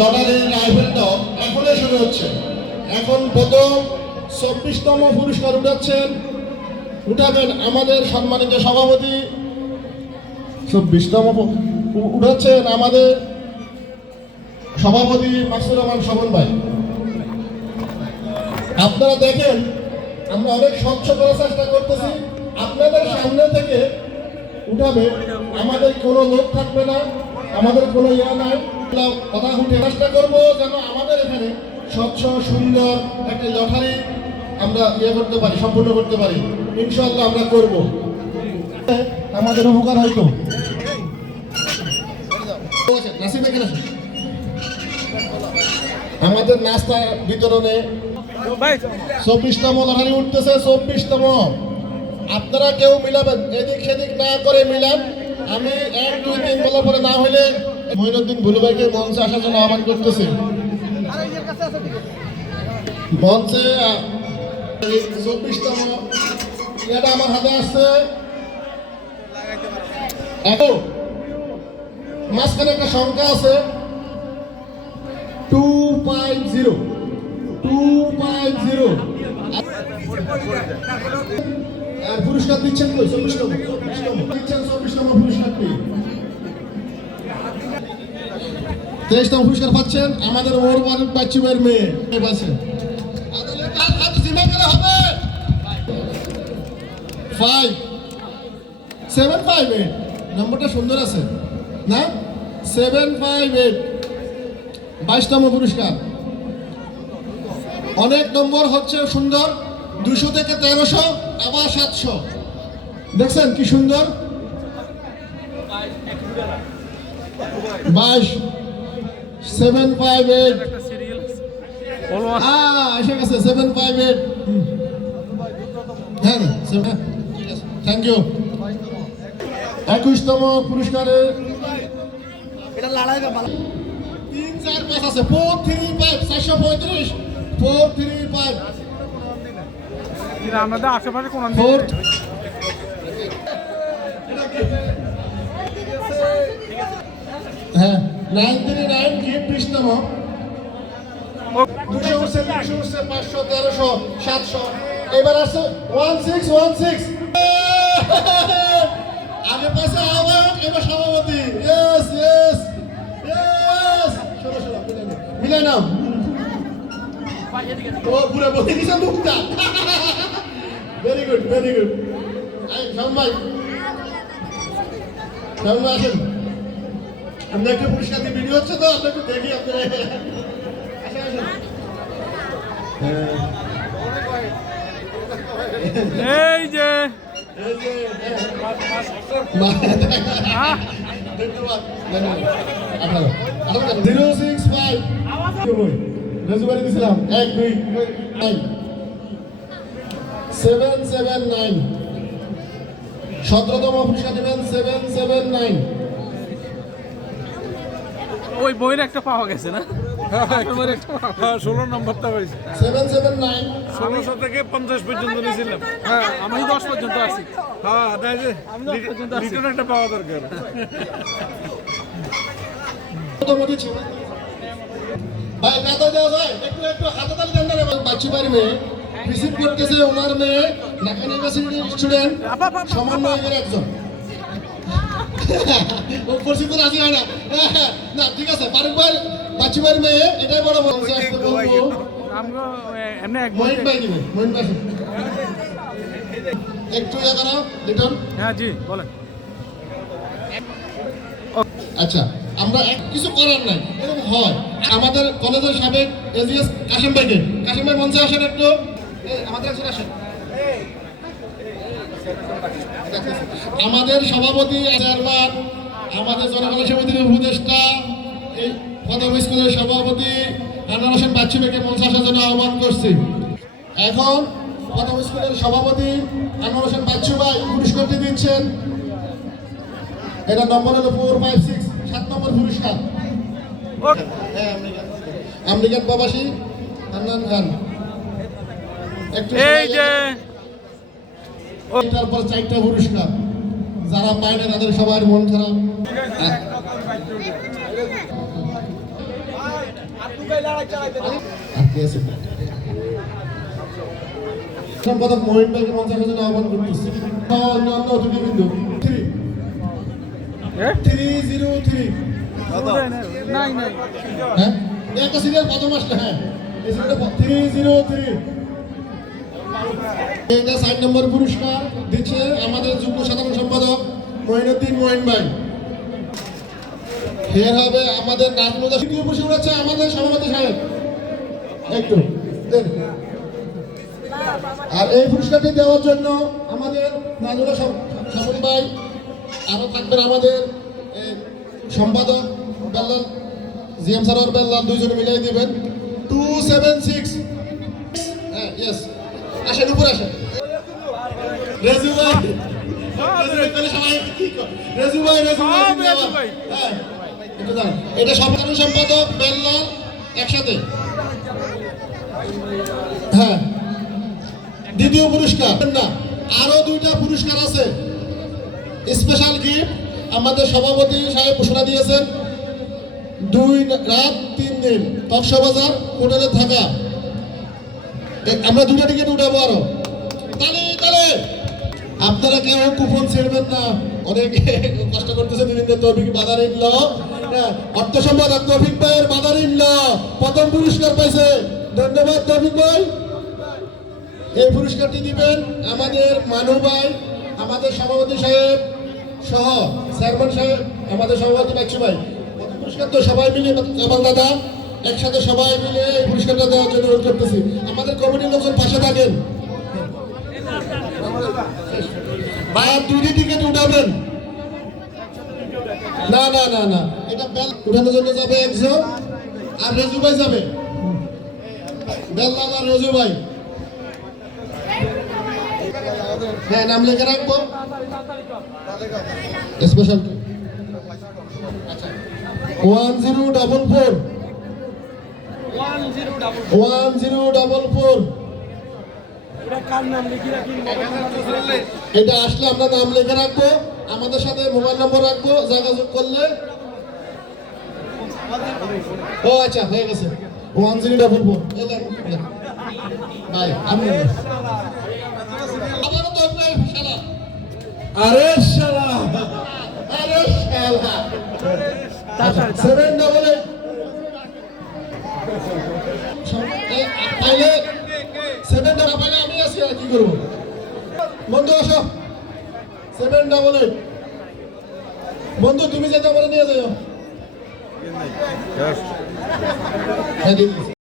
লটারির রাইফেল এখনই শুরু হচ্ছে। এখন প্রথম চব্বিশতম পুরস্কার উঠাচ্ছেন, উঠাবেন আমাদের সম্মানিত সভাপতি। চব্বিশতম উঠাচ্ছেন আমাদের সভাপতি মাসুর রহমান স্বপন ভাই। আপনারা দেখেন, আমরা অনেক স্বচ্ছ করার চেষ্টা করতেছি। আপনাদের সামনে থেকে উঠাবে, আমাদের কোনো লোক থাকবে না, আমাদের কোনো ইয়া নাই। কথা উঠে চেষ্টা করব যেন আমাদের এখানে স্বচ্ছ, সুন্দর একটা লটারি আমরা ইয়ে করতে পারি, সম্পূর্ণ করতে পারি। ইনশাল্লাহ আমরা করব। আমাদের উপকার হয়তো। আমাদের নাস্তা বিতরণে চব্বিশতম লটারি উঠতেছে, চব্বিশতম। আপনারা কেউ মিলাবেন, এদিক সেদিক না করে মিলান। আমি এক, দুই, তিন বলার পরে না হইলে মহিনুদ্দিন ভুলুভাইকে মঞ্চে আসার জন্য আহ্বান করতেছি। মঞ্চে চব্বিশতম এটা আমার হাতে আসছে। এখন মাঝখানে একটা সংখ্যা আছে। Two five zero. Two five zero. আর পুরস্কার দিচ্ছেন তো চব্বিশতম। দিচ্ছেন চব্বিশতম পুরস্কারটি। তেইশতম পুরস্কার পাচ্ছেন, আমাদের ওর বাড়ির বাচ্চুমের মেয়ে। এ পাচ্ছেন ফাইভ সেভেন ফাইভ এইট নম্বরটা সুন্দর আছে। সেভেন ফাইভ এইট অনেক নম্বর হচ্ছে সুন্দর। দুশো থেকে তেরোশো, আবার সাতশো। দেখছেন কি সুন্দর? বাইশ। সেভেন ফাইভ এইট আহ এসে গেছে সেভেন ফাইভ এইট হ্যাঁ থ্যাংক ইউ একুশতম পুরস্কারে তিন চার পাঁচ আছে ফোর থ্রি ফাইভ চারশো পঁয়ত্রিশ ফোর থ্রি ফাইভ আমাদের আশেপাশে কোন হ্যাঁ। নাইন থ্রি নাইন দুশো পাঁচশো, তেরোশো, সাতশো। এবার আছে ওয়ান সিক্স ওয়ান সিক্স। আগে পাশে এবার সভাপতি। Yes Mukta very good very good ভাই শ্যাম ভাই আসেন। আমরা একটু পুরস্কার দিয়ে ভিডিও হচ্ছে তো? আমরা একটু দেখি আপনারা। হ্যাঁ। এই যে। হ্যাঁ। রজবারি দিছিলাম এক দুই নাইন সেভেন সেভেন নাইন সতেরোতম পুরস্কার দেবেন সেভেন সেভেন নাইন ওই বইয়ের একটা পাওয়া গেছে না। হ্যাঁ ষোলো নম্বরটা হয়েছে। Seven seven nine. ষোলোশো থেকে পঞ্চাশ পর্যন্ত নিয়েছিলাম। হ্যাঁ। আমি দশ পর্যন্ত আছি। হ্যাঁ। রিটার্ন একটা পাওয়া দরকার। ভাই কাতা যাওয়া যায় একটু একটু হাতে তালি দেন না রে বাড়ি মেয়ে। রিসিভ করতেছে ওনার মেয়ে। ঢাকা ইউনিভার্সিটির স্টুডেন্ট সমন্বয়ের একজন। পরিচিত না না ঠিক আছে ভাই মেয়ে এটাই বড় বলছে আসতে বলব আমগো এমনি এক মহিন ভাই দিবে মহিন ভাই। একটু ইয়ে করো রিটার্ন হ্যাঁ জি বলেন। আচ্ছা আমরা এক কিছু করার নাই এরকম হয়। আমাদের কলেজের সাবেক এজিএস কাশিম ভাইকে। কাশিম ভাই মঞ্চে আসেন একটু। আমাদের একজন আসেন। আমাদের সভাপতি চেয়ারম্যান, আমাদের জনগণ সমিতির উপদেষ্টা, এই পদম স্কুলের সভাপতি আনোয়ার হোসেন বাচ্চু ভাইকে মঞ্চে আসার জন্য আহ্বান করছি। এখন পদম স্কুলের সভাপতি আনোয়ার হোসেন বাচ্চু ভাই পুরস্কারটি দিচ্ছেন। এটা নম্বর হলো ফোর ফাইভ সিক্স সাত নম্বর পুরস্কার। আমেরিকান প্রবাসী খান। এই যে এটার পর চারটা পুরস্কার। যারা পায় না তাদের সবার মন খারাপ? সম্পাদক মহিন ভাইকে হাজার আহ্বান করতেছি। অন্যান্য অতিথি কিন্তু থ্রি থ্রি জিরো থ্রি। হ্যাঁ? একটা সিরিয়াল প্রথম আসলে হ্যাঁ। Three zero three. এটা সাত নম্বর পুরস্কার দিচ্ছে আমাদের যুগ্ম সাধারণ সম্পাদক মহিনুদ্দিন মহিন ভাই। ফের হবে আমাদের নাজমুদা তৃতীয় পুরস্কার হচ্ছে আমাদের সভাপতি সাহেব। একটু আর এই পুরস্কারটি দেওয়ার জন্য আমাদের নাজমুদা স্বপন ভাই, আরও থাকবেন আমাদের সম্পাদক বেল্লাল, জিএম স্যার আর বেল্লাল দুইজনে মিলাই দিবেন। Two seven six. হ্যাঁ ইয়েস আসেন উপরে আসেন। রেজু ভাই রেজু রেজু। হ্যাঁ এটা সাধারণ সম্পাদক বেল্লাল একসাথে। হ্যাঁ দ্বিতীয় পুরস্কার। না আরও দুইটা পুরস্কার আছে। স্পেশাল গিফট আমাদের সভাপতি সাহেব ঘোষণা দিয়েছেন। দুই রাত তিন দিন। কক্সবাজার হোটেলে থাকা। আমরা দুটা টিকিট উঠাবো আরও। আপনারা কেউ কুপন ছেড়বেন না। অনেক কষ্ট করতেছে ইনল অর্থ ভাইয়ের প্রথম পুরস্কার পাইছে। ধন্যবাদ তৌফিক ভাই। এই পুরস্কারটি দিবেন আমাদের মানু ভাই, আমাদের সভাপতি সাহেব সহ চেয়ারম্যান সাহেব, আমাদের সভাপতি বাচ্চু ভাই। পুরস্কার তো সবাই মিলে, আমার দাদা। একসাথে সবাই মিলে এই পুরস্কারটা দেওয়ার জন্য অনুরোধ করতেছি। আমাদের কমিটির লোকজন পাশে থাকেন। ভাই দুটি টিকিট উঠাবেন। না না না না। এটা উঠানোর জন্য যাবে একজন আর রেজু ভাই যাবে। বেলদাদ আর রেজু ভাই। হ্যাঁ নাম লিখে রাখব। Special one zero double four. One zero double four. এটা আসলে আমরা নাম লিখে রাখব আমাদের সাথে মোবাইল নম্বর রাখব যোগাযোগ করলে। ও আচ্ছা হয়ে গেছে। One zero double four. আমি আবারও তো আপনার শালা আরে শালা আরে শালা সেভেন ডাবল এইট পাইলে সেভেন ডাবল পাইলে আমি আছি আর কি করব বন্ধু আসো। সেভেন ডাবল এইট বন্ধু তুমি যেতে পারে নিয়ে যাও। হ্যাঁ দিচ্ছি।